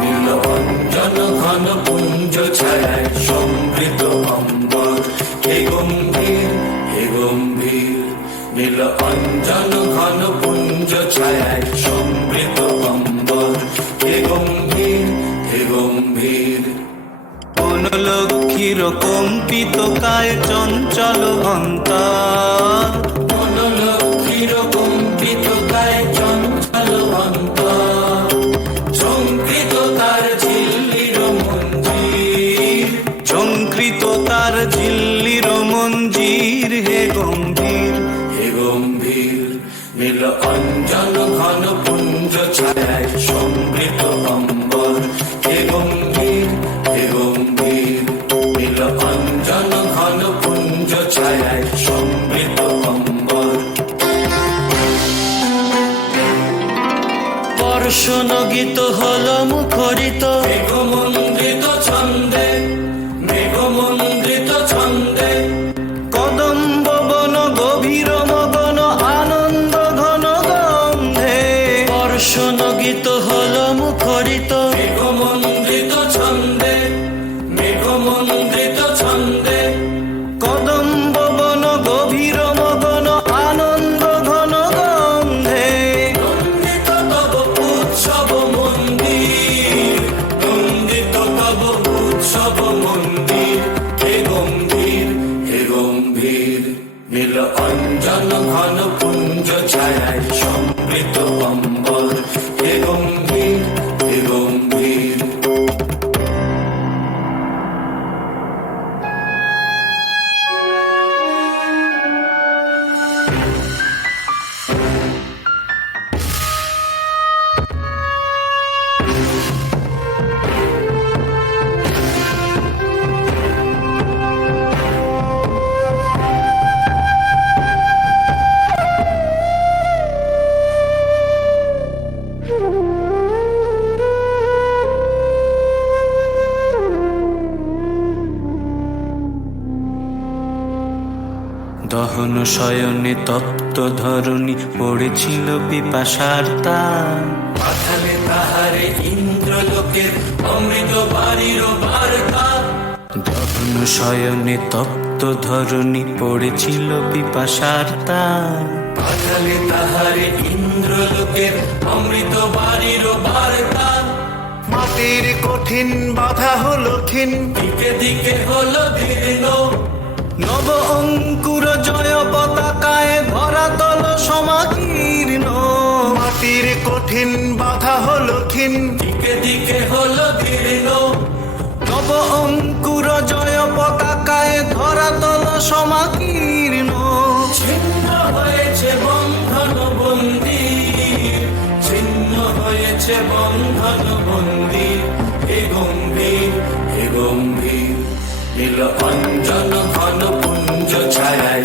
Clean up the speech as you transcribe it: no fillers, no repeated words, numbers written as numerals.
নীলঞ্জন ঘন পুঞ্জ ছায়ায় সমৃত অম্বর, হে গম্ভীর হে গম্ভীর। নীলঞ্জন ঘন পুঞ্জ ছায়ায় সমৃত অম্বর, হে গম্ভীর হে গম্ভীর। কোন লক্ষ্মীর কম্পিত কায় চঞ্চল অন্তর, কোন লক্ষ্মীর কম্পিত কায় চঞ্চল অন্তর। ঝঙ্কৃত তার ঝিল্লির মঞ্জির, ঝঙ্কৃত তার ঝিল্লির মঞ্জির, হে গম্ভীর হে গম্ভীর। নীলঞ্জন ঘন পুঞ্জ ছায়ায় সমৃত অম্বর, হে গম্ভীর হে গম্ভীর। নীলঞ্জন ঘন পুঞ্জ ছায়ায় সমৃত অম্বর। বর্ষণগীত হল মুখরিত মেঘমন্ডিত ছন্দে, মেঘমন্ডিত ছন্দে। কদম্ব বন গভীর মগন আনন্দ ঘন গন্ধে। বর্ষণগীত হল মুখরিত মেঘমন্ডিত ছন্দে, মেঘমন্ডিত ছন্দে। কদম্ব বন গভীর মগন আনন্দ ঘন গন্ধে। নন্দিত তব উৎসব মন্দির, নন্দিত তব উৎসব মন্দির, হে গম্ভীর হে গম্ভীর। নীলঞ্জন ঘন পুঞ্জ ছায়ায় সমৃত অম্বর, হে গম্ভীর হে গম্ভীর। দহন শয়নে তপ্ত ধরণী পড়েছিল পিপাসার তান। পাঠালে তাহারে ইন্দ্রলোকের অমৃত বাড়ির বার্তা। দহন শয়নে তপ্ত ধরণী পড়েছিল পিপাসার তান। পাঠালে তাহারে ইন্দ্রলোকের অমৃত বাড়ির বার্তা। মাটির কঠিন বাধা হলো ক্ষীণ, দিকে দিকে হলো দীর্ণ, নব অঙ্কুর জয় পতাকায় ধরাতল সমাকীর্ণ। মাটির কঠিন বাধা হলো ক্ষীণ, দিকে দিকে হলো দীর্ণ। নব অঙ্কুর জয় পতাকায় ধরাতল সমাকীর্ণ। ছিন্ন হয়েছে বন্ধন বন্দির, ছিন্ন হয়েছে বন্ধন বন্দির, হে গম্ভীর হে গম্ভীর। নীলঞ্জন ঘন পুঞ্জ ছায়ায়